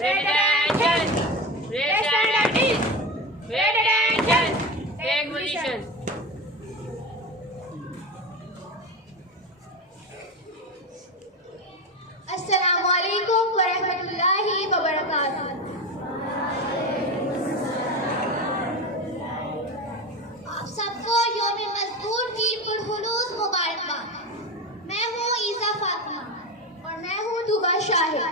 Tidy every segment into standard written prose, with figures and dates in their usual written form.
Red attention. Rest and at ease. Red attention. Take position. अस्सलामुअलैकुम वरहमतुल्लाहि वबरकातुहू। आप सबको यौम मजदूर की पुरखुलूस मुबारकबाद। मैं हूँ ईसा फातिमा और मैं हूँ दुबा शाहिद।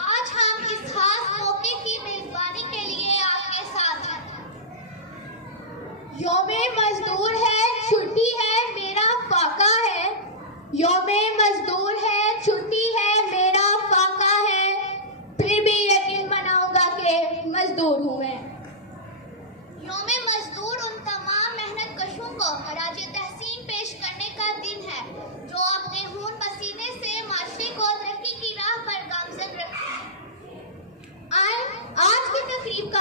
आज हम इस खास मौके की मेजबानी के लिए आपके साथ हैं। यौम मजदूर है, छुट्टी है, मेरा फाका है। यौम मजदूर है, छुट्टी है, मेरा फाका है, फिर भी यकीन मनाऊंगा कि मजदूर हूँ मैं। यौम मजदूर उन तमाम मेहनत कशों को खराज तहसीन पेश करने का दिन है जो अपने खून पसीने से माशरे को तरक्की की राह पर गामजन रखते हैं। आज की तकरीब का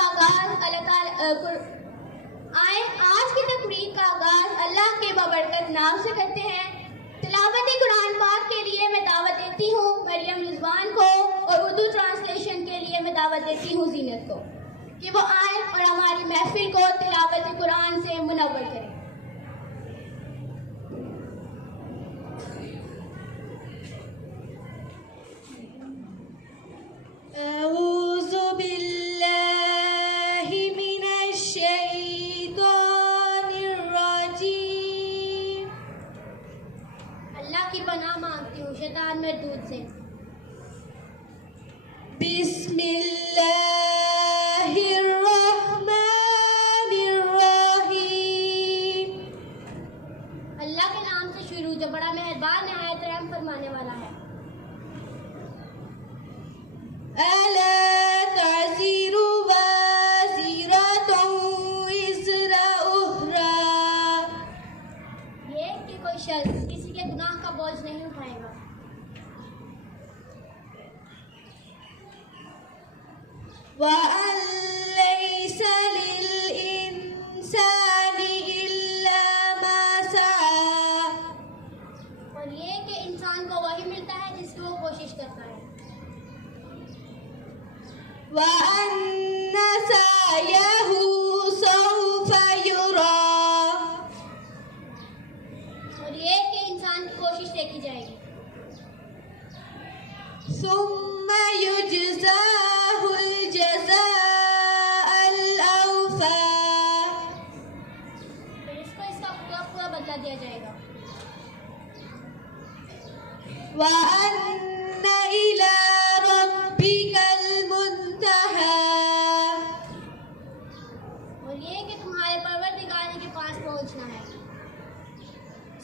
आगाज अल्लाह के बबरकत नाम से करते हैं। तिलावत कुरान पाक के लिए मैं दावत देती हूँ मरियम रिजवान को और उर्दू ट्रांसलेशन के लिए मैं दावत देती हूँ जीनत को कि वो आए और हमारी महफिल को तिलावत कुरान से मुनव्वर करें। औज़ु बिल्लाहि मिनश शैतानिर रजीम। अल्लाह की पनाह मांगती हूँ शैतान मरदूद से। बिस्मिल्लाहिर्रहमानिर्रहीम। अल्लाह के नाम से शुरू जो बड़ा मेहरबान निहायत रहम फरमाने वाला है। अला तज़िरु वाज़िरतुन विज़रा उख़रा। ये कि कोई शख्स किसी के गुनाह का बोझ नहीं उठाएगा। वअन लैसा लिल-इंसानी इल्ला मा सआ। और ये कि इंसान को वही मिलता है जिसकी वो कोशिश करता है। वअन्न सअयहु सौफा युरा। और ये कि इंसान की कोशिश देखी जाएगी। सुम्मा युजज़ाहुल जज़ाअल औफा। फिर इसको इसका पूरा बदला दिया जाएगा। वअन्न इला रब्बिकल मुंतहा। और ये कि तुम्हारे परवरदिगार के पास पहुंचना है।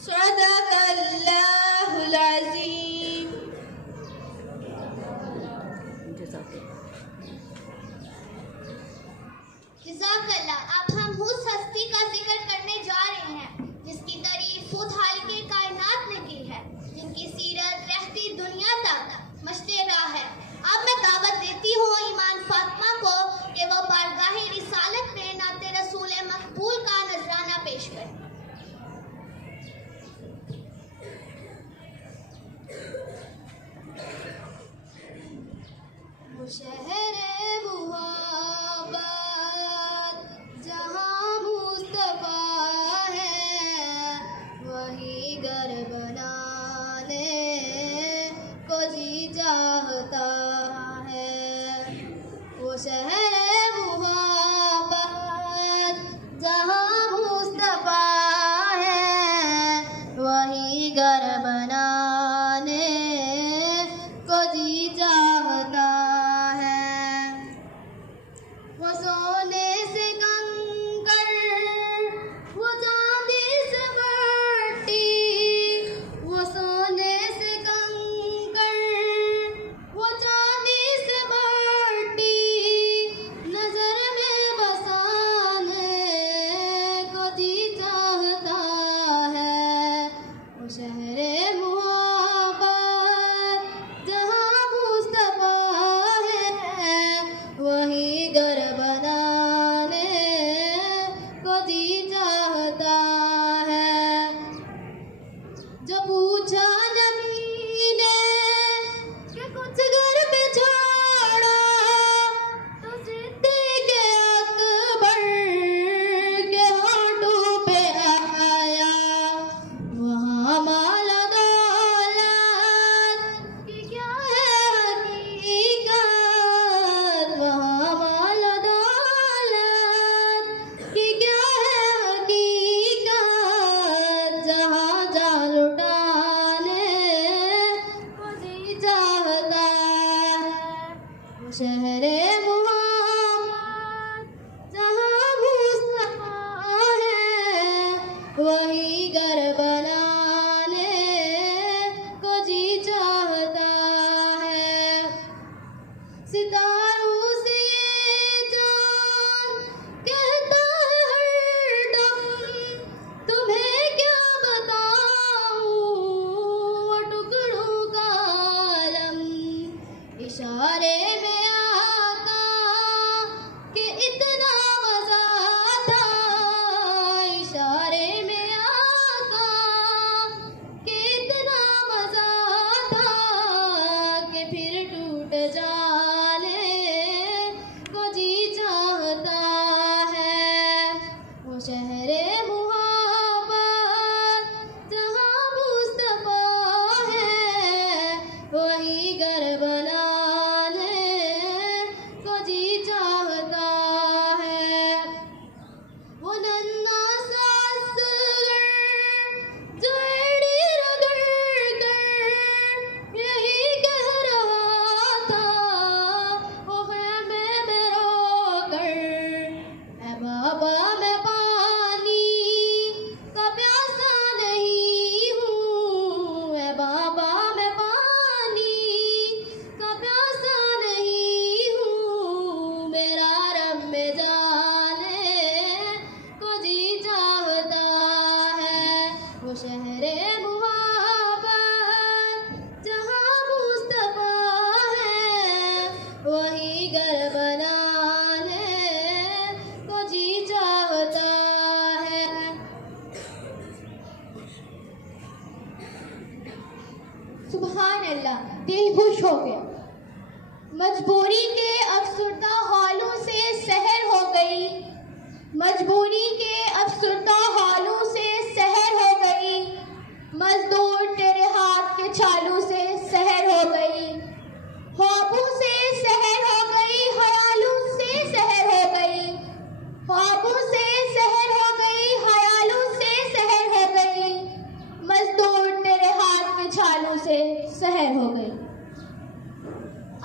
सदक़ल्लाहुल अज़ीम। जज़ाकल्लाह। अब हम उस हस्ती का जिक्र करने जा रहे हैं जिसकी तारीफ खुद खालिक़े कायनात ने की है, जिनकी सीरत रहती दुनिया तक मशते राह है। अब मैं दावत देती हूँ ईमान फातिमा को कि वो बारगाह रिसालत में नाते रसूल मकबूल का नजराना पेश करें। शहरे मुहब्बत जहाँ मुस्तफा है, वही घर बनाने को जी चाहता है। वो शहरे मुहब्बत जहाँ मुस्तफा है, वही घर बनाने को जी चाहता है। शहरे मोहब्बत जहाँ मुस्तफा है, वही घर बनाने को जी चाहता है। सितारों से ये जान कहता है हरदम, तुम्हें क्या बताऊं वो टुकड़ों का आलम। इशारे में आका के इतना मजा था, इशारे में आका के इतना मजा था कि फिर टूट जाने को जी चाहता है। वो शहरे मुहब्बत जहाँ मुस्तफा है, वही घर बनाने को जी चाहता है। वो नन्हा सा असगर जो एड़ी रगड़ कर यही कह रहा था, वो ख़ैमे में रोकर, ऐ बाबा मैं पानी का प्यासा नहीं हूँ, ऐ बाबा मैं पानी का प्यासा नहीं हूँ। मेरा रब में जाने को जी चाहता है। वो शहरे मुहब्बत जहाँ मुस्तफा है, वही घर बनाने को जी चाहता है। सुभान अल्लाह, दिल खुश हो गया। मजबूरी के अफसरदा हालों से सहर हो गई, मजबूरी के अफसरदा हालों से सहर हो गई। मजदूर तेरे हाथ के छालों से सहर हो गई, ख्वाबों से सहर हो गई, ख्यालों से सहर हो गई, ख्वाबों से सहर हो गई, ख्यालों से सहर हो गई। मजदूर तेरे हाथ के छालों से सहर हो गई।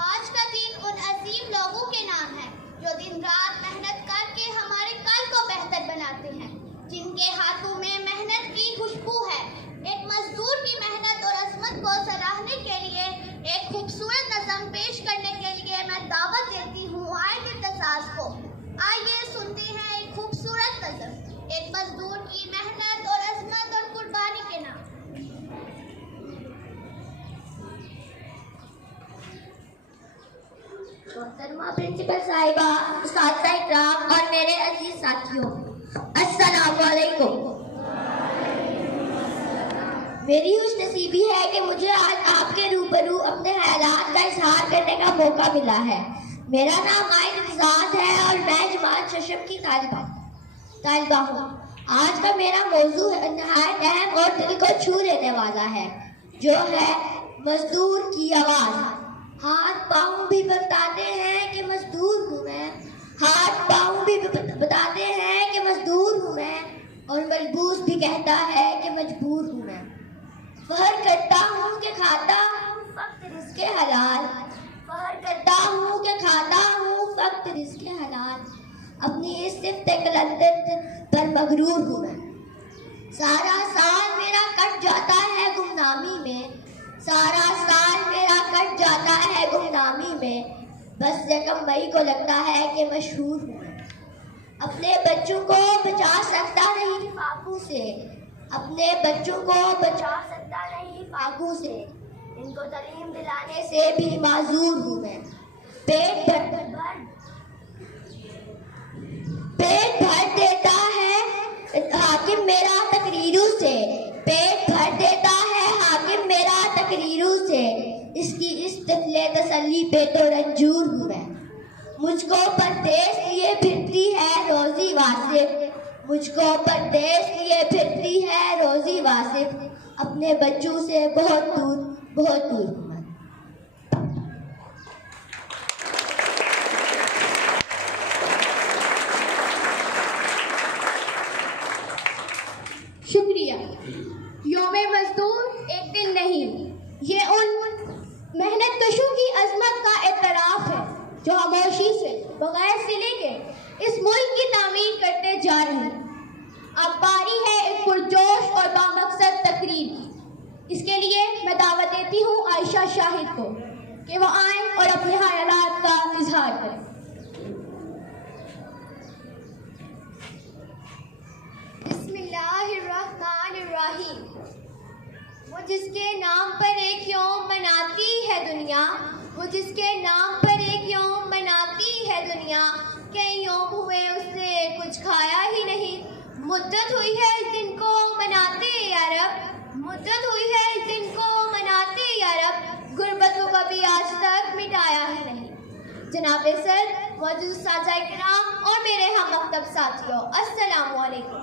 आज का दिन उन अजीम लोगों के नाम है जो दिन रात मेहनत करके हमारे कल को बेहतर बनाते हैं, जिनके हाथों में मेहनत की खुशबू है। एक मजदूर की मेहनत और अजमत को सराहने के लिए एक खूबसूरत नज़म पेश करने के लिए मैं दावत देती हूँ आए तसास को। आइए सुनते हैं एक खूबसूरत नज़म, एक मजदूर की मेहनत और अजमत और कुर्बानी के नाम। मोहतरमा प्रिंसिपल साहिबा, उस्ताद इकराम और मेरे अजीज साथियों, अस्सलाम वालेकुम। मेरी खुशनसीबी है कि मुझे आज आपके रूबरू अपने ख्यालात का इजहार करने का मौका मिला है। मेरा नाम आयन इम्तियाज है और मैं जमात शशम की तालिबा हूँ। आज का मेरा मौजू नहायत अहम और दिल को छू लेने वाला है, जो है मजदूर की आवाज़। हाथ पाँव भी बताते हैं कि मजदूर हूँ मैं, हाथ पाँव भी बताते हैं कि मजदूर हूँ मैं, और मलबूस भी कहता है कि मजबूर हूँ मैं। फहर करता हूँ कि खाता हूँ फक्त रिज़्क़े हलाल, फहर करता हूँ कि खाता हूँ फक्त रिज़्क़े हलाल। अपनी इस सिफ़्त कलंदर पर मगरूर हूँ मैं। सारा साल मेरा कट जाता है गुमनामी में, सारा साल मेरा कट जाता है गुमनामी में। बस 1 मई को लगता है कि मशहूर हूँ मैं। अपने बच्चों को बचा सकता नहीं फाकू से, अपने बच्चों को बचा सकता नहीं फाकू से। इनको तालीम दिलाने से भी माजूर हूँ मैं। पेट भर देता है हाकिम मेरा तकरीरों से, पेट भर देता है हाकिम मेरा तकरीरों से। इसकी इस तिफले तसल्ली पे तो रंजूर हूँ मैं। मुझको परदेश लिए फिरती है रोजी वासिफ, मुझको परदेश लिए फिरती है रोजी वासिफ। अपने बच्चों से बहुत दूर हूँ मैं। शुक्रिया। यौमे मजदूर एक दिन नहीं, ये उन मेहनत कशों की अजमत का एतराफ़ है जो खामोशी से बगैर सिले के इस मुल्क की तामीर करते जा रहे हैं। अब बारी है एक पुरजोश और बामकसद तकरीर की। इसके लिए मैं दावत देती हूँ आयशा शाहिद को कि वो आए और अपने ख्यालात का इजहार करें। बिस्मिल्लाहिर्रहमानिर्रहीम। वो जिसके नाम पर एक यौम मनाती है दुनिया, वो जिसके नाम पर एक यौम मनाती है दुनिया, कई यौम हुए उसने कुछ खाया ही नहीं। मुद्दत हुई है इस दिन को मनाते यारब, मुद्दत हुई है इस दिन को मनाते यारब, गुर्बत को कभी आज तक मिटाया ही नहीं। जनाबे सर, मौजूद साथी किराम और मेरे हम मकतब साथियों, अस्सलामु अलैकुम।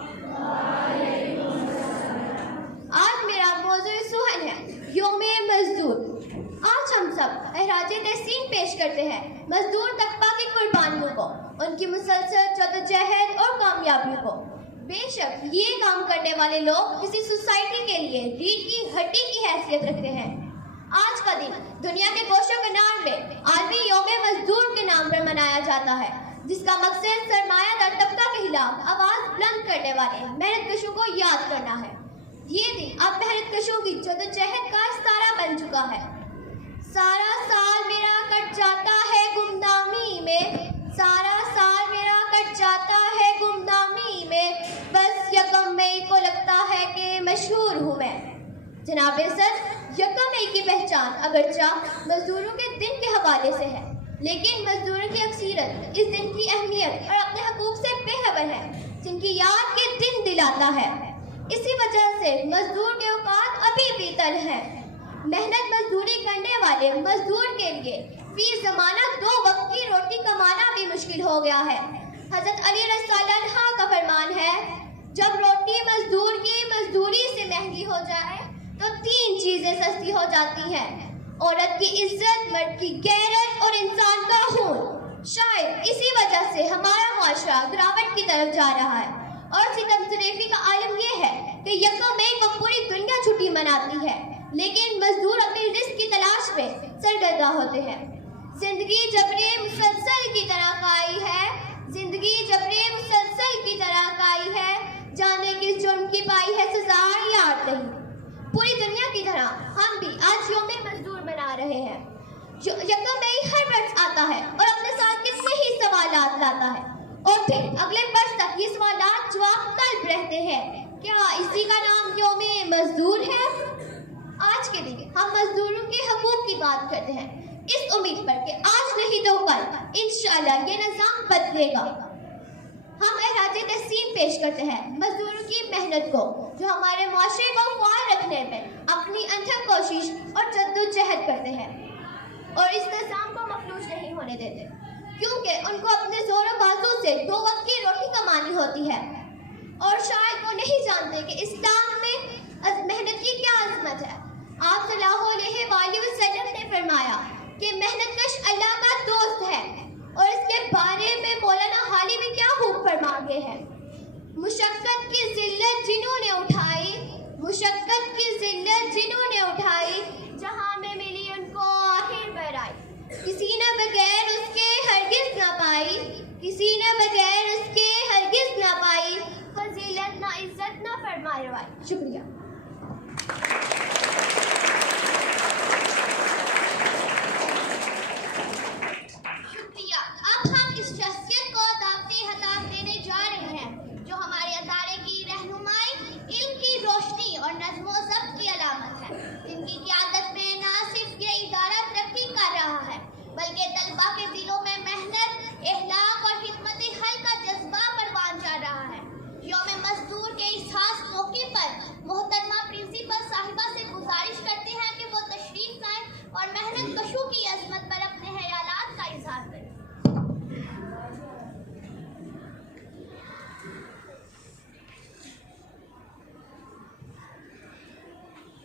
आज मेरा मौजूद सुहन है यौमे मजदूर। आज हम सब एहराजे तहसीन पेश करते हैं मजदूर तबका की कुर्बानियों को, उनकी मुसलसल जद्दोजहद और कामयाबियों को। बेशक ये काम करने वाले लोग किसी सोसाइटी के लिए रीढ़ की हड्डी की हैसियत रखते हैं। आज का दिन दुनिया के गोशो कनार में आलमी यौमे मजदूर के नाम पर मनाया जाता है, जिसका मकसद सरमायादार तबका के खिलाफ आवाज बुलंद करने वाले मेहनतकशों को याद करना है। ये दिन अब मेहनतकशों की जद्दोजहद का इस्तारा बन चुका है। सारा साल मेरा कट जाता है गुमनामी में, सारा साल मेरा कट जाता है गुमनामी में, बस यकम मई को लगता है कि मशहूर हूँ मैं। जनाबे सर, यकम मई की पहचान अगरचा मजदूरों के दिन के हवाले से है, लेकिन मजदूरों की अक्सरियत इस दिन की अहमियत और अपने हकूक से बेखबर है, जिनकी याद के दिन दिलाता है। इसी वजह से मजदूर के औकात अभी भी तल्ख है। मेहनत मजदूरी करने वाले मजदूर के लिए फी ज़माना 2 वक्त की रोटी कमाना भी मुश्किल हो गया है। हजरत अली रज़ियल्लाहु अन्हु का फरमान है, जब रोटी मजदूर की मजदूरी से महंगी हो जाए तो 3 चीजें सस्ती हो जाती हैं: औरत की इज्जत, मर्द की गैरत और इंसान का खून। शायद इसी वजह से हमारा मुआशरा गिरावट की तरफ जा रहा है। और सितम ज़रेफ़ी का आलम यह है कि यकम मई को पूरी दुनिया छुट्टी मनाती है, लेकिन मजदूर अपनी रिस्क की तलाश में सरगर्दा होते हैं। जिंदगी जबरे मुसलसल की तरह काई है, जिंदगी जबरे मुसलसल की तरह काई है, जाने किस जुर्म की पाई है सजा याद नहीं। पूरी दुनिया की तरह हम भी आज यौमे मजदूर मना रहे हैं। यकम मई हर वर्ष आता है और अपने साथ कितने ही सवालात लाता है, और फिर अगले वर्ष तक ये सवालात जवाब तलब रहते हैं। क्या इसी का नाम यौमे मजदूर है? आज के दिन हम मजदूरों के हकूक की बात करते हैं, इस उम्मीद पर कि आज नहीं तो कल इंशाअल्लाह ये निज़ाम बदलेगा। हम एहराजे तहसीन पेश करते हैं मजदूरों की मेहनत को, जो हमारे मुआशरे को फ़ाल रखने में अपनी अनथक कोशिश और जद्दोजहद करते हैं और इस निज़ाम को मफलूज नहीं होने देते, क्योंकि उनको अपने जोर बाजू से 2 वक्त की रोटी कमानी होती है। और शायद वो नहीं जानते कि इस्लाम में मेहनत की क्या अजमत है। आप सल्लल्लाहु अलैहि वसल्लम ने फरमाया कि मेहनतकश अल्लाह का दोस्त है, और इसके बारे में मौलाना हाली में क्या खूब फरमा गए हैं: मुशक्कत की जिल्लत जिन्होंने उठाई, मुशक्कत की जिल्लत जिन्होंने उठाई, जहां में मिली उनको आखिर पर आई, किसी ने बगैर उसके हरगिज़ ना पाई, किसी ने बगैर उसके हरगिज़ ना पाई, फजीलत ना इज्जत ना फरमारवाई। शुक्रिया। शुक्रिया। अब हम इस शख्सियत को दावते खिताब देने जा रहे हैं, जो हमारे अदारे की रहनुमाई, इल्म की रोशनी और नज़्म व ज़ब्त की अलामत है। जिनकी क़यादत में न सिर्फ ये इदारा तरक्की कर रहा है, बल्कि तलबा के दिलों में मेहनत, इखलाक और खिदमत हल का जज्बा परवान चढ़ रहा है। यौम मजदूर के इस खास मौके पर मोहतरमा प्रिंसिपल साहिबा से गुजारिश करते हैं कि वो तशरीफ लाएं और मेहनत कशों की अजमत पर अपने ख्यालात का इजहार करें।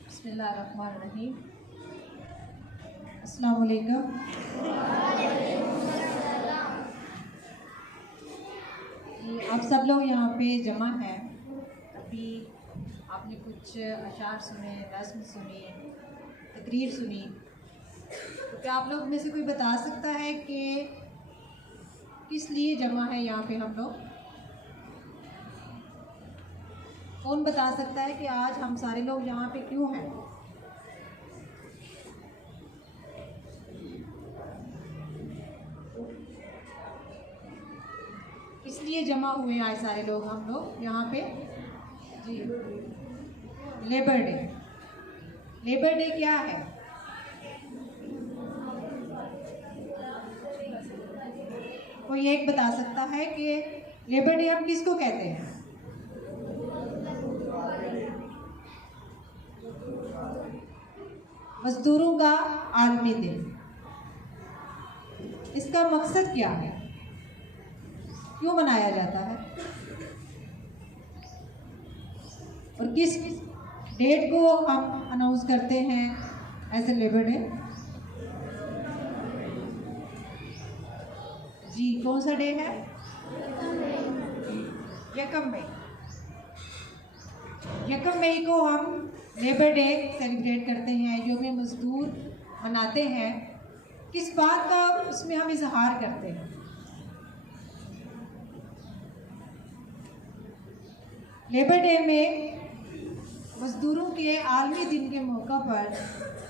बिस्मिल्लाहिर्रहमानिर्रहीम। अस्सलाम वालेकुम। आप सब लोग यहाँ पे जमा हैं। अभी आपने कुछ अशार सुने, रस्म सुनी, तकरीर सुनी, तो क्या आप लोग में से कोई बता सकता है कि किस लिए जमा है यहाँ पे हम लोग? कौन बता सकता है कि आज हम सारे लोग यहाँ पे क्यों हैं? किस लिए जमा हुए आज सारे लोग हम लोग यहाँ पे? जी, लेबर डे। लेबर डे क्या है? कोई एक बता सकता है कि लेबर डे हम किसको कहते हैं? मजदूरों का आलमी दिन। इसका मकसद क्या है? क्यों मनाया जाता है? और किस डेट को हम अनाउंस करते हैं एज ए लेबर डे? जी, कौन सा डे है? 1 मई। 1 मई को हम लेबर डे सेलिब्रेट करते हैं, यौम मजदूर मनाते हैं। किस बात का उसमें हम इजहार करते हैं? लेबर डे में मजदूरों के आलमी दिन के मौका पर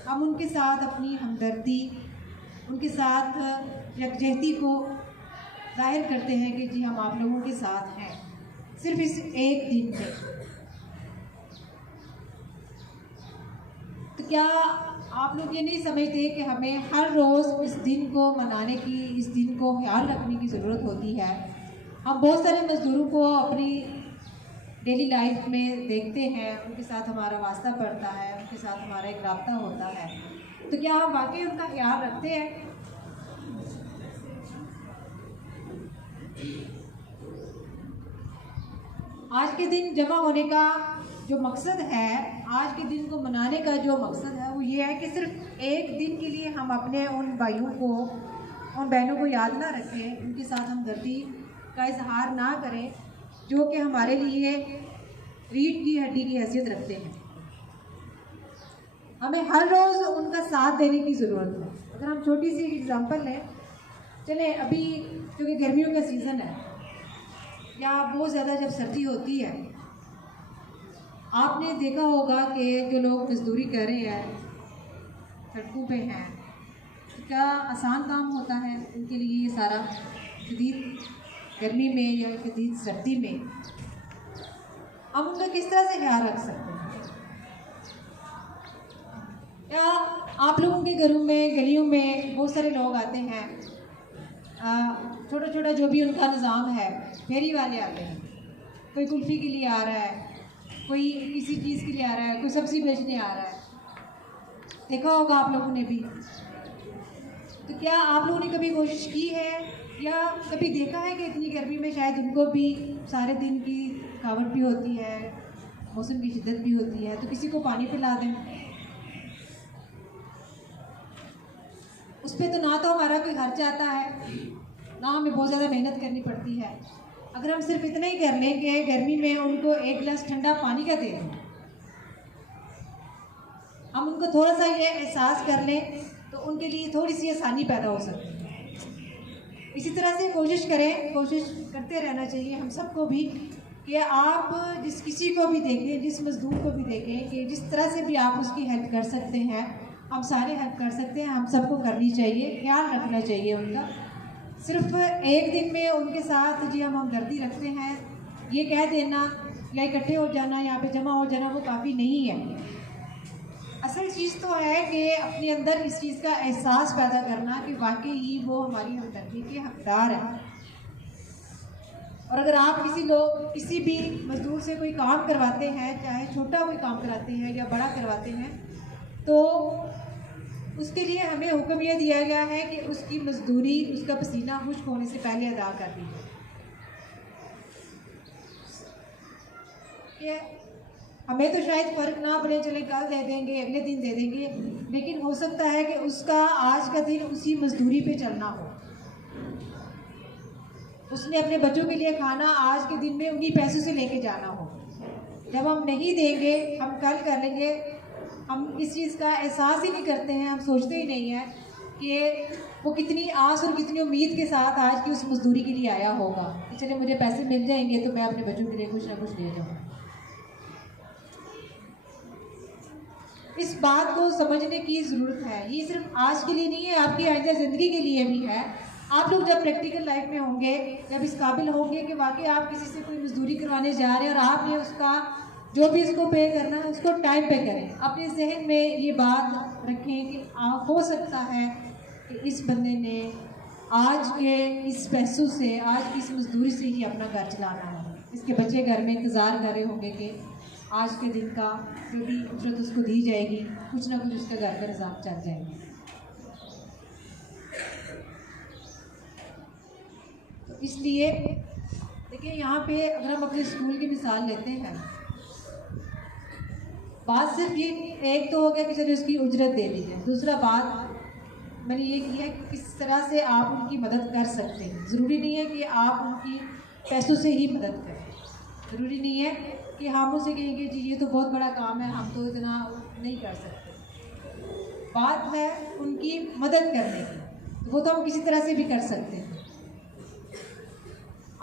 हम उनके साथ अपनी हमदर्दी, उनके साथ यकजहती को जाहिर करते हैं कि जी हम आप लोगों के साथ हैं, सिर्फ इस एक दिन में। तो क्या आप लोग ये नहीं समझते कि हमें हर रोज़ इस दिन को मनाने की, इस दिन को ख्याल रखने की ज़रूरत होती है? हम बहुत सारे मज़दूरों को अपनी डेली लाइफ में देखते हैं, उनके साथ हमारा वास्ता पड़ता है, उनके साथ हमारा एक राब्ता होता है। तो क्या हम वाकई उनका ख्याल रखते हैं? आज के दिन जमा होने का जो मकसद है, आज के दिन को मनाने का जो मकसद है, वो ये है कि सिर्फ एक दिन के लिए हम अपने उन भाइयों को, उन बहनों को याद ना रखें, उनके साथ हमदर्दी का इजहार ना करें, जो कि हमारे लिए रीढ़ की हड्डी की हैसियत रखते हैं। हमें हर रोज़ उनका साथ देने की ज़रूरत है। अगर हम छोटी सी एग्ज़ाम्पल लें, चलें अभी क्योंकि गर्मियों का सीज़न है या बहुत ज़्यादा जब सर्दी होती है, आपने देखा होगा कि जो लोग मजदूरी कर रहे हैं, सड़कों पे हैं, क्या आसान काम होता है उनके लिए ये सारा? शदीद गर्मी में या शदीद सर्दी में हम उनका किस तरह से ख्याल रख सकते हैं? या आप लोगों के घरों में, गलियों में बहुत सारे लोग आते हैं, छोटा छोटा जो भी उनका निज़ाम है, फेरी वाले आते हैं, कोई कुल्फ़ी के लिए आ रहा है, कोई किसी चीज़ के लिए आ रहा है, कोई सब्ज़ी बेचने आ रहा है, देखा होगा आप लोगों ने भी। तो क्या आप लोगों ने कभी कोशिश की है या कभी देखा है कि इतनी गर्मी में शायद उनको भी सारे दिन की थकावट भी होती है, मौसम की शिद्दत भी होती है, तो किसी को पानी पिला दें? उस पर तो ना तो हमारा कोई खर्च आता है, ना हमें बहुत ज़्यादा मेहनत करनी पड़ती है। अगर हम सिर्फ इतना ही कर लें कि गर्मी में उनको 1 गिलास ठंडा पानी का दे दें, हम उनको थोड़ा सा ये एहसास कर लें, तो उनके लिए थोड़ी सी आसानी पैदा हो सकती है। इसी तरह से कोशिश करते रहना चाहिए हम सबको भी कि आप जिस किसी को भी देखें, जिस मज़दूर को भी देखें, कि जिस तरह से भी आप उसकी हेल्प कर सकते हैं, हम सारे हेल्प कर सकते हैं, हम सबको करनी चाहिए, ख्याल रखना चाहिए उनका। सिर्फ एक दिन में उनके साथ जी हम हमदर्दी रखते हैं, ये कह देना या इकट्ठे हो जाना, यहाँ पे जमा हो जाना, वो काफ़ी नहीं है। असल चीज़ तो है कि अपने अंदर इस चीज़ का एहसास पैदा करना कि वाकई ही वो हमारी हमदर्दी के हकदार हैं। और अगर आप किसी भी मज़दूर से कोई काम करवाते हैं, चाहे छोटा कोई काम कराते हैं या बड़ा करवाते हैं, तो उसके लिए हमें हुक्म यह दिया गया है कि उसकी मजदूरी, उसका पसीना खुश्क होने से पहले अदा कर दीजिए। हमें तो शायद फ़र्क ना पड़े, चले कल दे देंगे, अगले दिन दे देंगे, लेकिन हो सकता है कि उसका आज का दिन उसी मजदूरी पे चलना हो। उसने अपने बच्चों के लिए खाना आज के दिन में उन्हीं पैसों से लेके जाना हो। जब हम नहीं देंगे, हम कल कर लेंगे, हम इस चीज़ का एहसास ही नहीं करते हैं, हम सोचते ही नहीं हैं कि वो कितनी आस और कितनी उम्मीद के साथ आज की उस मजदूरी के लिए आया होगा कि चले मुझे पैसे मिल जाएंगे तो मैं अपने बच्चों के लिए कुछ ना कुछ ले जाऊँ। इस बात को समझने की ज़रूरत है। ये सिर्फ आज के लिए नहीं है, आपकी आइंदा ज़िंदगी के लिए भी है। आप लोग जब प्रैक्टिकल लाइफ में होंगे, जब इस काबिल होंगे कि वाकई आप किसी से कोई मजदूरी करवाने जा रहे हैं और आपने उसका जो भी इसको पे करना है उसको टाइम पे करें। अपने जहन में ये बात रखें कि हो सकता है कि इस बंदे ने आज के इस पैसों से, आज की इस मजदूरी से ही अपना घर चलाना है। इसके बच्चे घर में इंतज़ार कर रहे होंगे कि आज के दिन का जो भी उजरत उसको दी जाएगी, कुछ ना कुछ उसका घर का निज़ाम चल जाएगा। तो इसलिए देखिए, यहाँ पे अगर हम अपने स्कूल की मिसाल लेते हैं, बात सिर्फ ये एक तो हो गया कि चलिए उसकी उजरत दे दी जाए। दूसरा बात मैंने ये किया कि किस तरह से आप उनकी मदद कर सकते हैं। ज़रूरी नहीं है कि आप उनकी पैसों से ही मदद करें। ज़रूरी नहीं है कि हम उसे कहेंगे जी ये तो बहुत बड़ा काम है, हम तो इतना नहीं कर सकते। बात है उनकी मदद करने की, वो तो हम किसी तरह से भी कर सकते हैं।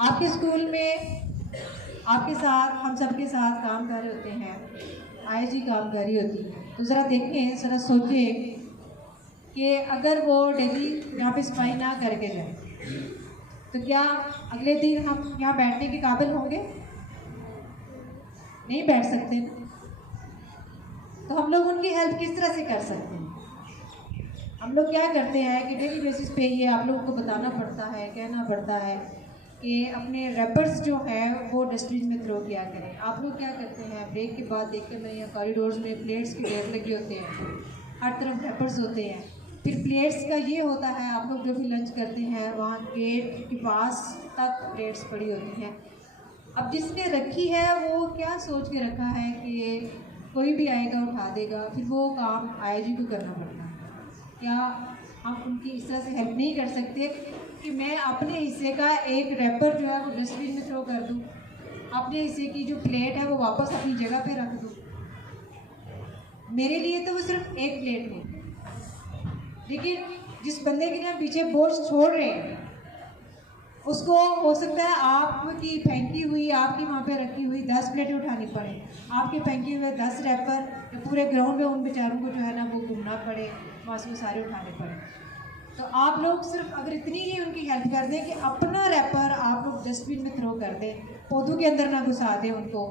आपके स्कूल में आपके साथ, हम सब के साथ काम कर रहे होते हैं, आईजी काम कर रही होती है, तो ज़रा देखें, ज़रा सोचें कि अगर वो डेली यहाँ पे सफाई ना करके जाए तो क्या अगले दिन हम यहाँ बैठने के काबिल होंगे? नहीं बैठ सकते ना। तो हम लोग उनकी हेल्प किस तरह से कर सकते हैं? हम लोग क्या करते हैं कि डेली बेसिस पे ये आप लोगों को बताना पड़ता है, कहना पड़ता है कि अपने रैपर्स जो है वो डस्टबिन में थ्रो किया करें। आप लोग क्या करते हैं, ब्रेक के बाद देखते हैं यहाँ कॉरिडोर्स में प्लेट्स के ढेर लगे होते हैं, हर तरफ रैपर्स होते हैं। फिर प्लेट्स का ये होता है, आप लोग जो भी लंच करते हैं वहाँ गेट के पास तक प्लेट्स पड़ी होती हैं। अब जिसने रखी है वो क्या सोच के रखा है कि कोई भी आएगा उठा देगा, फिर वो काम आईजी को करना पड़ता है। क्या हम उनकी इस तरह से हेल्प नहीं कर सकते कि मैं अपने हिस्से का एक रैपर जो है वो डस्टबिन में थ्रो कर दूँ, अपने हिस्से की जो प्लेट है वो वापस अपनी जगह पे रख दूँ? मेरे लिए तो वो सिर्फ एक प्लेट हो, लेकिन जिस बंदे के लिए हम पीछे बोझ छोड़ रहे हैं उसको हो सकता है आपकी फेंकी हुई, आपकी वहाँ पे रखी हुई 10 प्लेटें उठानी पड़े, आपके फेंके हुए 10 रैपर, या पूरे ग्राउंड में उन बेचारों को जो है ना वो घूमना पड़े, वहाँ से वो सारे उठाने पड़े। तो आप लोग सिर्फ अगर इतनी ही उनकी हेल्प कर दें कि अपना रैपर आप लोग डस्टबिन में थ्रो कर दें, पौधों के अंदर ना घुसा दें उनको,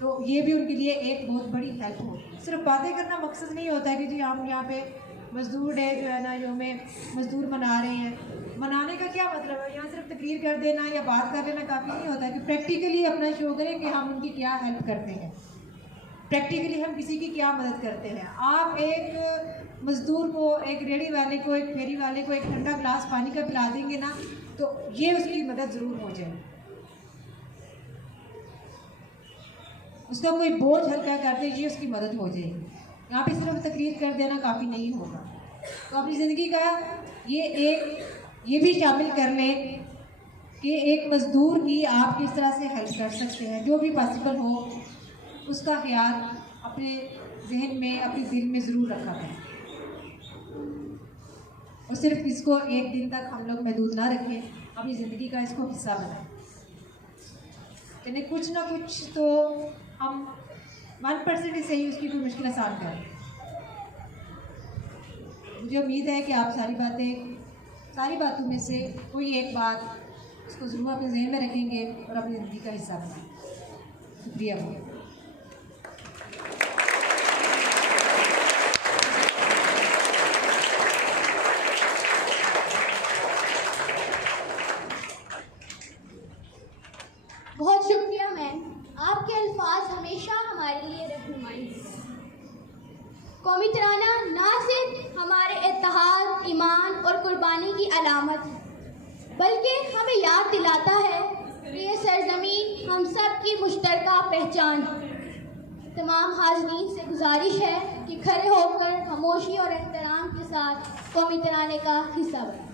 तो ये भी उनके लिए एक बहुत बड़ी हेल्प होगी। सिर्फ बातें करना मकसद नहीं होता है कि जी हम यहाँ पे मजदूर डे जो है ना जो हमें मजदूर मना रहे हैं। मनाने का क्या मतलब है? यहाँ सिर्फ तकरीर कर देना या बात कर लेना काफ़ी नहीं होता है कि प्रैक्टिकली अपना शो करें कि हम उनकी क्या हेल्प करते हैं, प्रैक्टिकली हम किसी की क्या मदद करते हैं। आप एक मजदूर को, एक रेड़ी वाले को, एक फेरी वाले को एक ठंडा ग्लास पानी का पिला देंगे ना तो ये उसकी मदद ज़रूर हो जाएगी। उसका कोई बोझ हल्का कर दे, ये उसकी मदद हो जाएगी। यहाँ पे सिर्फ तकरीर कर देना काफ़ी नहीं होगा। तो अपनी ज़िंदगी का ये भी शामिल कर लें कि एक मज़दूर की आप किस तरह से हेल्प कर सकते हैं। जो भी पॉसिबल हो उसका ख्याल अपने जहन में, अपने दिल में ज़रूर रखा करें, और सिर्फ इसको एक दिन तक हम लोग महदूद ना रखें, अपनी ज़िंदगी का इसको हिस्सा बनाएं। यानी कुछ ना कुछ तो हम 1% ही सही उसकी कोई मुश्किल आसान करें। मुझे उम्मीद है कि आप सारी बातों में से कोई एक बात उसको ज़रूर अपने जहन में रखेंगे और अपनी ज़िंदगी का हिस्सा बनाएंगे। शुक्रिया। बहुत शुक्रिया मैम, आपके अल्फाज हमेशा हमारे लिए रहनुमाई हैं। कौमी तराना ना सिर्फ हमारे इत्तेहाद, ईमान और कुर्बानी की अलामत है, बल्कि हमें याद दिलाता है कि ये सरजमीन हम सब की मुश्तरका पहचान है। तमाम हाज़रीन से गुजारिश है कि खड़े होकर खामोशी और एहतराम के साथ कौमी तराने का हिस्सा बनें।